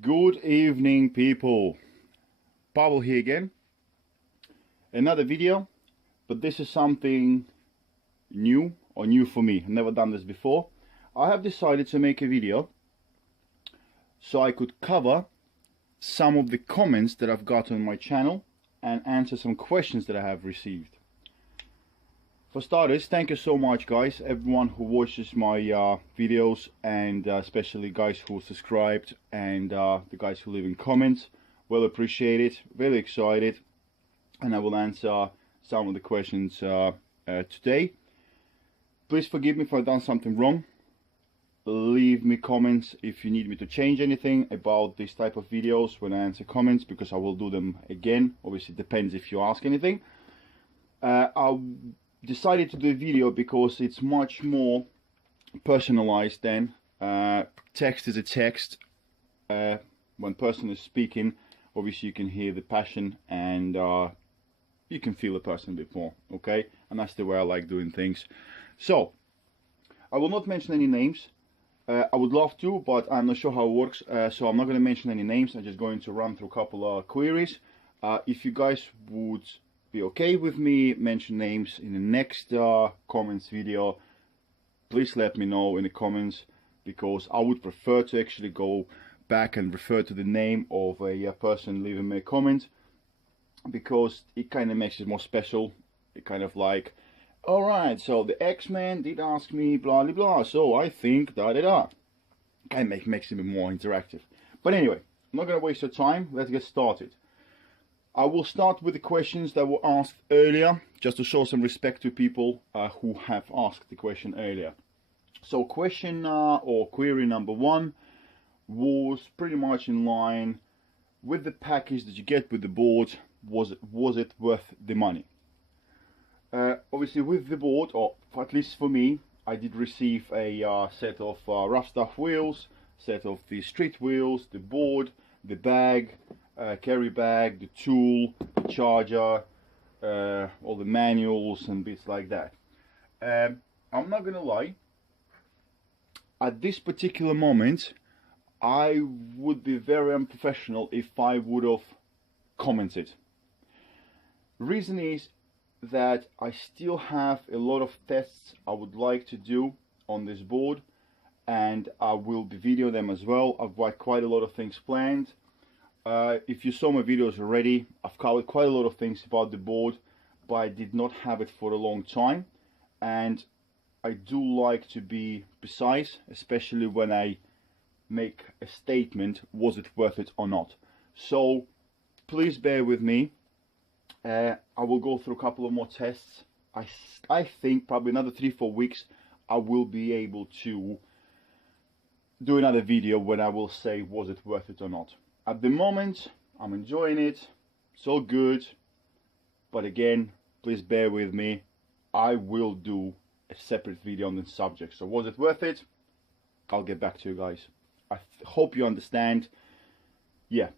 Good evening, people. Pavel here again. Another video, but this is something new for me. I've never done this before. I have decided to make a video so I could cover some of the comments that I've got on my channel and answer some questions that I have received. For starters, thank you so much, guys, everyone who watches my videos, and especially guys who subscribed and the guys who leave in comments. Well appreciated, very excited, and I will answer some of the questions today. Please forgive me if I've done something wrong. Leave me comments if you need me to change anything about this type of videos when I answer comments, because I will do them again. Obviously, it depends if you ask anything. I decided to do a video because it's much more personalized than text is a text. When person is speaking, obviously you can hear the passion and you can feel the person a bit more, okay? And that's the way I like doing things. So I will not mention any names. I would love to, but I'm not sure how it works, so I'm not going to mention any names. I'm just going to run through a couple of queries. If you guys would be okay with me mention names in the next comments video, please let me know in the comments, because I would prefer to actually go back and refer to the name of a person leaving me a comment, because it kind of makes it more special. It kind of like, alright, so the X-Man did ask me blah blah blah, so I think da da da. Kind of makes it a bit more interactive. But anyway, I'm not going to waste your time. Let's get started. I will start with the questions that were asked earlier, just to show some respect to people who have asked the question earlier. So question or query number one was pretty much in line with the package that you get with the board. Was it worth the money? Obviously, with the board, or at least for me, I did receive a set of rough stuff wheels, set of the street wheels, the board, the bag, carry bag, the tool, the charger, all the manuals and bits like that. I'm not gonna lie, at this particular moment I would be very unprofessional if I would have commented. Reason is that I still have a lot of tests I would like to do on this board, and I will be videoing them as well. I've got quite a lot of things planned. If you saw my videos already, I've covered quite a lot of things about the board, but I did not have it for a long time, and I do like to be precise, especially when I make a statement, was it worth it or not. So please bear with me. I will go through a couple of more tests. I think probably another 3-4 weeks I will be able to do another video when I will say was it worth it or not. At the moment, I'm enjoying it. It's all good. But again, please bear with me. I will do a separate video on this subject. So was it worth it? I'll get back to you guys. I hope you understand. Yeah,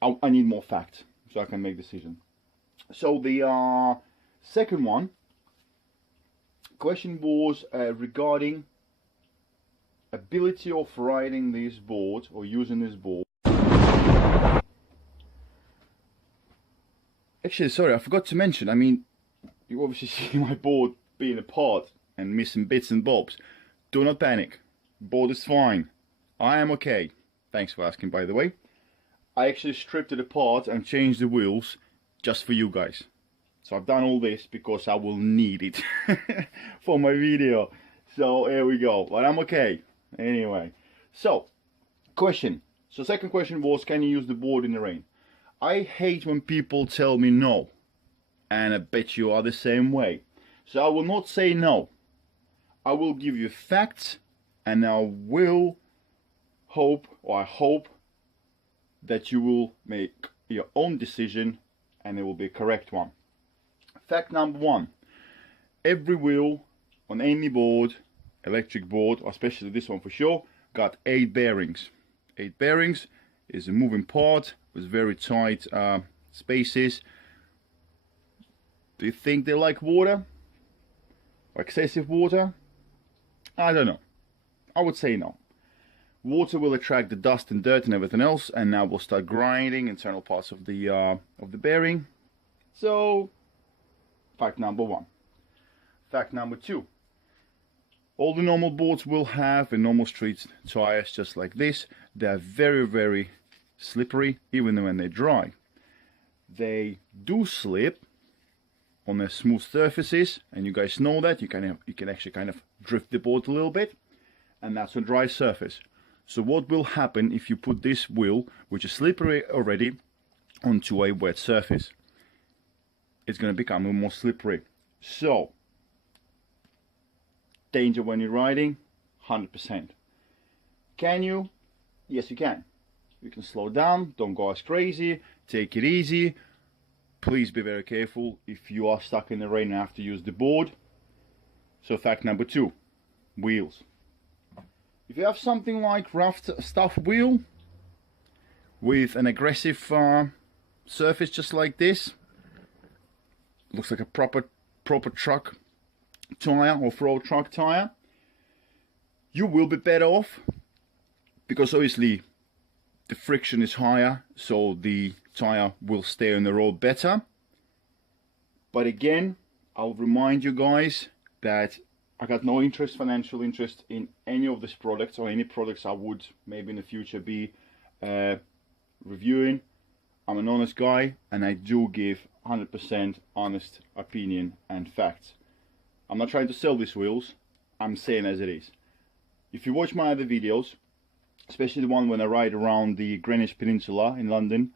I need more facts so I can make a decision. So the second question was regarding ability of riding this board or using this board. Actually, sorry, I forgot to mention, I mean, you obviously see my board being apart and missing bits and bobs. Do not panic. Board is fine. I am okay. Thanks for asking, by the way. I actually stripped it apart and changed the wheels just for you guys. So I've done all this because I will need it for my video. So here we go. But I'm okay. Anyway. So, question. So second question was, can you use the board in the rain? I hate when people tell me no, and I bet you are the same way. So I will not say no. I will give you facts, and I will hope, or I hope, that you will make your own decision and it will be a correct one. Fact number one: every wheel on any board, electric board, or especially this one for sure, got 8 bearings. 8 bearings is a moving part with very tight spaces. Do you think they like water? Or excessive water? I don't know. I would say no. Water will attract the dust and dirt and everything else, and now we'll start grinding internal parts of the bearing. So, fact number 1. Fact number 2. All the normal boards will have a normal street tires just like this. They are very, very slippery, even when they're dry. They do slip on the smooth surfaces, and you guys know that. You can actually kind of drift the board a little bit, and that's a dry surface. So what will happen if you put this wheel, which is slippery already, onto a wet surface? It's going to become more slippery. So, danger when you're riding, 100%. Can you? Yes, you can. You can slow down, don't go as crazy, take it easy. Please be very careful if you are stuck in the rain and have to use the board. So fact number 2, wheels. If you have something like rough stuff wheel with an aggressive surface just like this, looks like a proper truck tire, off-road truck tire, you will be better off, because obviously the friction is higher, so the tire will stay on the road better. But again, I'll remind you guys that I got no financial interest in any of these products, or any products I would maybe in the future be reviewing. I'm an honest guy, and I do give 100% honest opinion and facts. I'm not trying to sell these wheels, I'm saying as it is. If you watch my other videos, especially the one when I ride around the Greenwich Peninsula in London,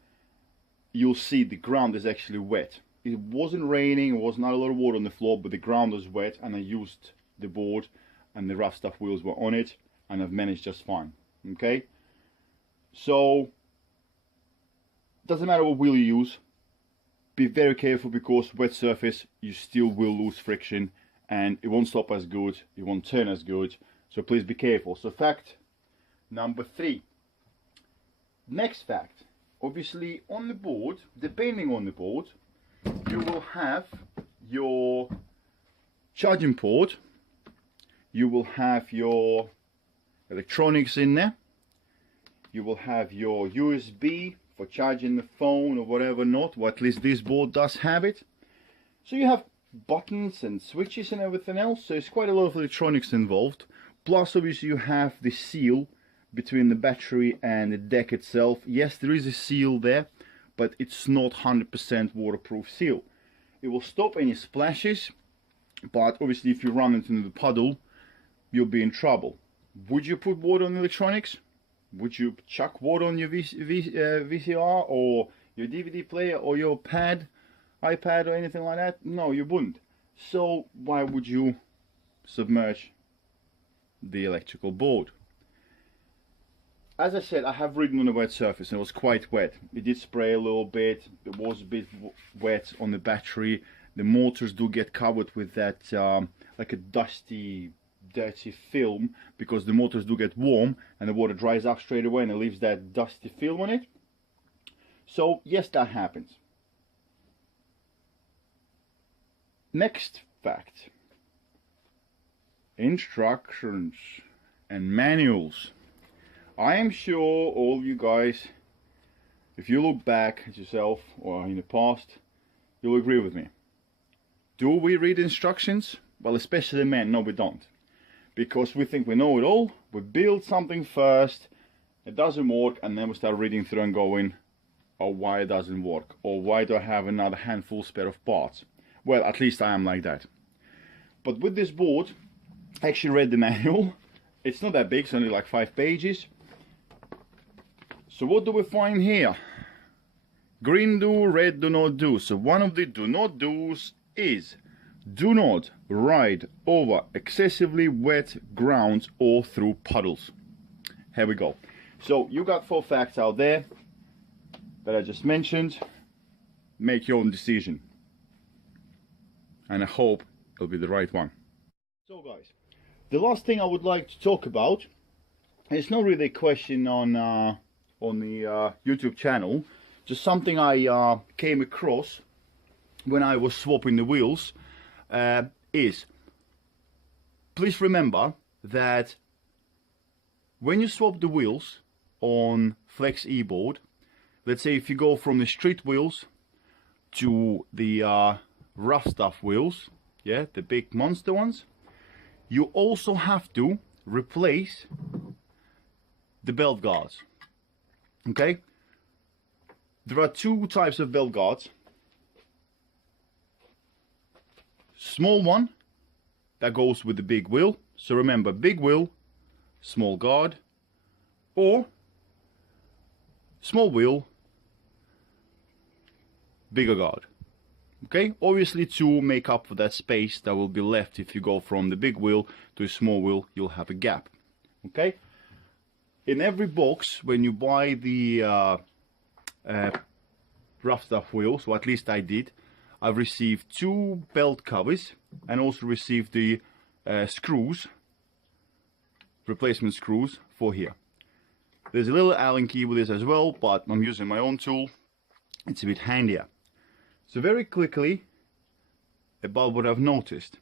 you'll see the ground is actually wet. It wasn't raining, it was not a lot of water on the floor, but the ground was wet, and I used the board and the rough stuff wheels were on it, and I've managed just fine. Okay, so doesn't matter what wheel you use, be very careful, because wet surface you still will lose friction, and it won't stop as good, it won't turn as good, so please be careful. So fact number 3. Next fact, obviously on the board, depending on the board, you will have your charging port, you will have your electronics in there, you will have your USB for charging the phone or whatever not, or at least this board does have it. So you have buttons and switches and everything else, so it's quite a lot of electronics involved. Plus obviously you have the seal between the battery and the deck itself. Yes, there is a seal there, but it's not 100% waterproof seal. It will stop any splashes, but obviously if you run into the puddle, you'll be in trouble. Would you put water on electronics? Would you chuck water on your VCR or your DVD player or your iPad or anything like that? No, you wouldn't. So why would you submerge the electrical board? As I said, I have ridden on a wet surface and it was quite wet. It did spray a little bit, it was a bit wet on the battery. The motors do get covered with that like a dusty, dirty film, because the motors do get warm and the water dries up straight away and it leaves that dusty film on it. So yes, that happens. Next fact, instructions and manuals. I am sure all you guys, if you look back at yourself or in the past, you'll agree with me. Do we read instructions? Well, especially men, no we don't. Because we think we know it all, we build something first, it doesn't work, and then we start reading through and going, oh, why it doesn't work? Or why do I have another handful spare of parts? Well, at least I am like that. But with this board, I actually read the manual. It's not that big, it's only like 5 pages. So what do we find here? Green do, red do not do. So one of the do not do's is do not ride over excessively wet grounds or through puddles. Here we go. So you got 4 facts out there that I just mentioned. Make your own decision. And I hope it'll be the right one. So guys, the last thing I would like to talk about, it's not really a question on the YouTube channel, just something I came across when I was swapping the wheels, is please remember that when you swap the wheels on Flex E-board, let's say if you go from the street wheels to the rough stuff wheels, yeah, the big monster ones, you also have to replace the belt guards. Okay, there are two types of belt guards. Small one that goes with the big wheel, so remember, big wheel, small guard, or small wheel, bigger guard. Okay, obviously to make up for that space that will be left if you go from the big wheel to a small wheel, you'll have a gap. Okay, in every box when you buy the rough stuff wheels, or at least I did, I've received 2 belt covers and also received the screws, replacement screws for here. There's a little Allen key with this as well, but I'm using my own tool. It's a bit handier. So very quickly about what I've noticed.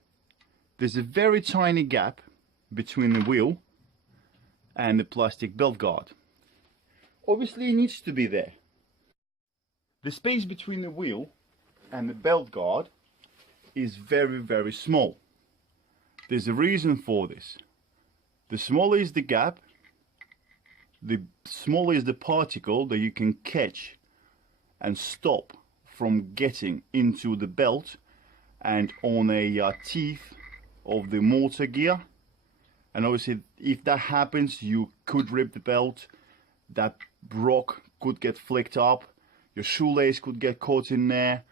There's a very tiny gap between the wheel and the plastic belt guard. Obviously it needs to be there. The space between the wheel and the belt guard is very, very small. There's a reason for this. The smaller is the gap, the smaller is the particle that you can catch and stop from getting into the belt and on a teeth of the motor gear. And obviously if that happens, you could rip the belt, that rock could get flicked up, your shoelace could get caught in there,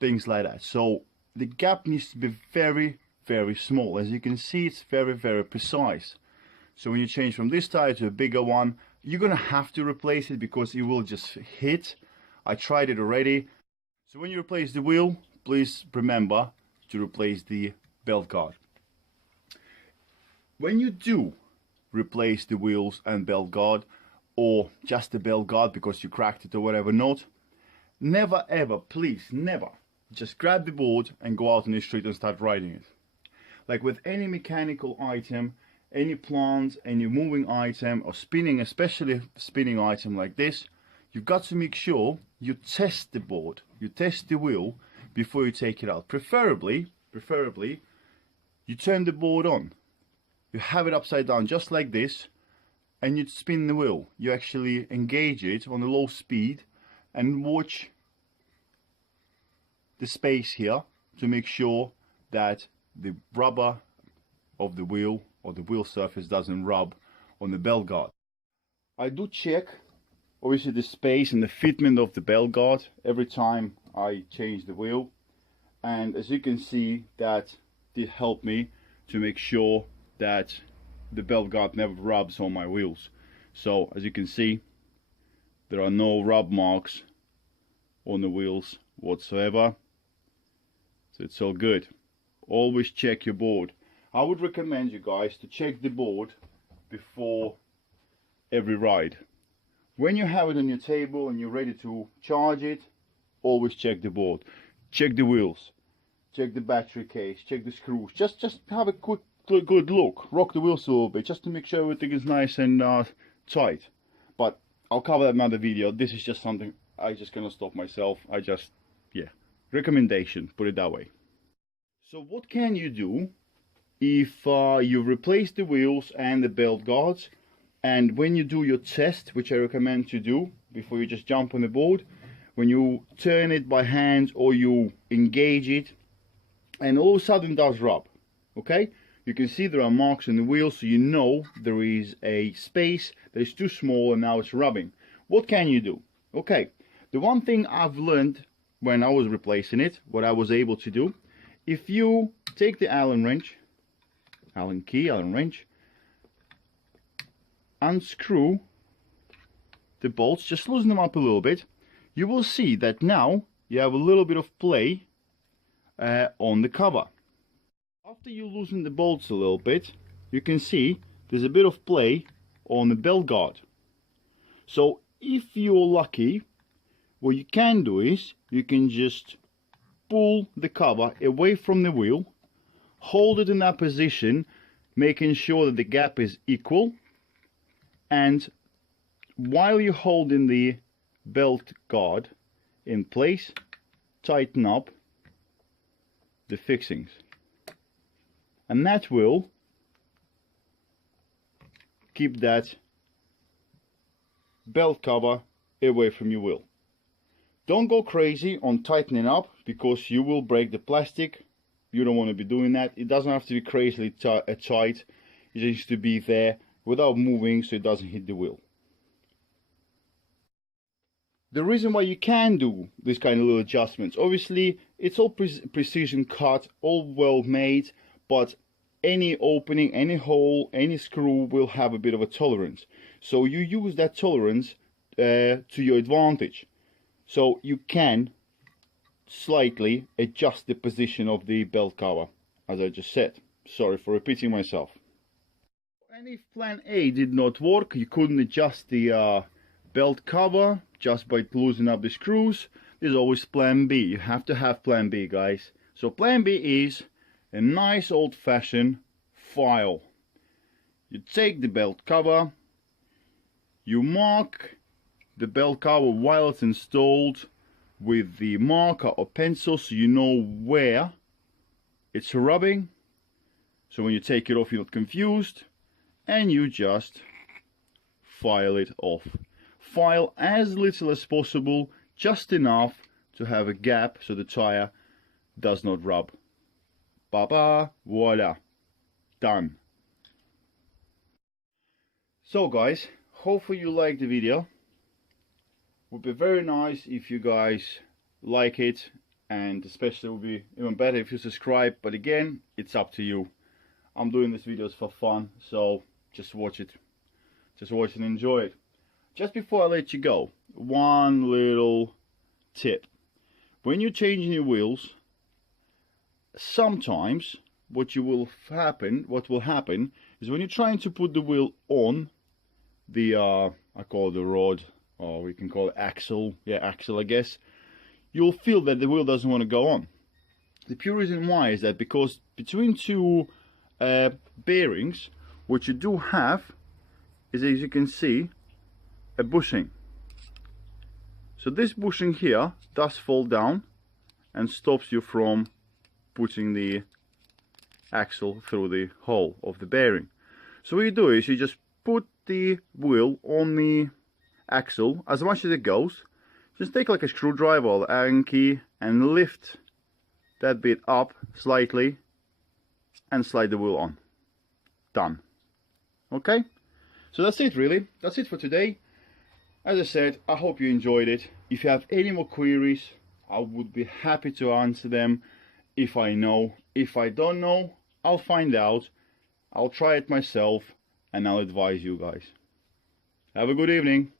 things like that. So the gap needs to be very, very small. As you can see, it's very, very precise. So when you change from this tire to a bigger one, you're gonna have to replace it because it will just hit. I tried it already. So when you replace the wheel, please remember to replace the belt guard. When you do replace the wheels and belt guard, or just the belt guard because you cracked it or whatever not, never ever, please never, just grab the board and go out on the street and start riding it. Like with any mechanical item, any plant, any moving item, or spinning, especially spinning item like this, you've got to make sure you test the board, you test the wheel before you take it out. Preferably, you turn the board on, you have it upside down just like this, and you spin the wheel. You actually engage it on a low speed and watch the space here to make sure that the rubber of the wheel or the wheel surface doesn't rub on the belt guard. I do check obviously the space and the fitment of the belt guard every time I change the wheel, and as you can see, that did help me to make sure that the belt guard never rubs on my wheels. So as you can see, there are no rub marks on the wheels whatsoever, so it's all good. Always check your board. I would recommend you guys to check the board before every ride. When you have it on your table and you're ready to charge it, always check the board, check the wheels, check the battery case, check the screws. Just have a good look, rock the wheels a little bit just to make sure everything is nice and tight. But I'll cover that in another video. This is just something I just cannot stop myself. Yeah, recommendation, put it that way. So what can you do if you replace the wheels and the belt guards, and when you do your test, which I recommend to do before you just jump on the board, when you turn it by hand or you engage it and all of a sudden it does rub, okay? You can see there are marks on the wheel, so you know there is a space that is too small and now it's rubbing. What can you do? Okay, the one thing I've learned when I was replacing it, what I was able to do, if you take the Allen wrench, Allen key, Allen wrench, unscrew the bolts, just loosen them up a little bit, you will see that now you have a little bit of play on the cover. After you loosen the bolts a little bit, you can see there's a bit of play on the belt guard. So if you're lucky, what you can do is you can just pull the cover away from the wheel, hold it in that position, making sure that the gap is equal, and while you're holding the belt guard in place, tighten up the fixings, and that will keep that belt cover away from your wheel. Don't go crazy on tightening up, because you will break the plastic. You don't want to be doing that. It doesn't have to be crazily tight. It just needs to be there without moving, so it doesn't hit the wheel. The reason why you can do this kind of little adjustments, obviously it's all precision cut, all well made, but any opening, any hole, any screw will have a bit of a tolerance. So you use that tolerance to your advantage. So you can slightly adjust the position of the belt cover, as I just said. Sorry for repeating myself. And if plan A did not work, you couldn't adjust the belt cover just by loosening up the screws, there's always plan B. You have to have plan B, guys. So plan B is a nice old-fashioned file. You take the belt cover, you mark the belt cover while it's installed with the marker or pencil, so you know where it's rubbing, so when you take it off you're not confused, and you just file it off. File as little as possible, just enough to have a gap so the tire does not rub. Ba-ba, voila, done. So guys, hopefully you liked the video. Would be very nice if you guys like it, and especially would be even better if you subscribe, but again, it's up to you. I'm doing these videos for fun, so just watch it. Just watch and enjoy it. Just before I let you go, one little tip. When you're changing your wheels, sometimes what will happen is when you're trying to put the wheel on the I call it the rod, or we can call it axle, yeah, axle I guess, you'll feel that the wheel doesn't want to go on. The pure reason why is that because between two bearings, what you do have is, as you can see, a bushing. So this bushing here does fall down and stops you from putting the axle through the hole of the bearing. So what you do is you just put the wheel on the axle as much as it goes. Just take like a screwdriver or Allen key and lift that bit up slightly and slide the wheel on. Done. Okay, so that's it really. That's it for today. As I said, I hope you enjoyed it. If you have any more queries, I would be happy to answer them if I know. If I don't know, I'll find out. I'll try it myself and I'll advise you guys. Have a good evening.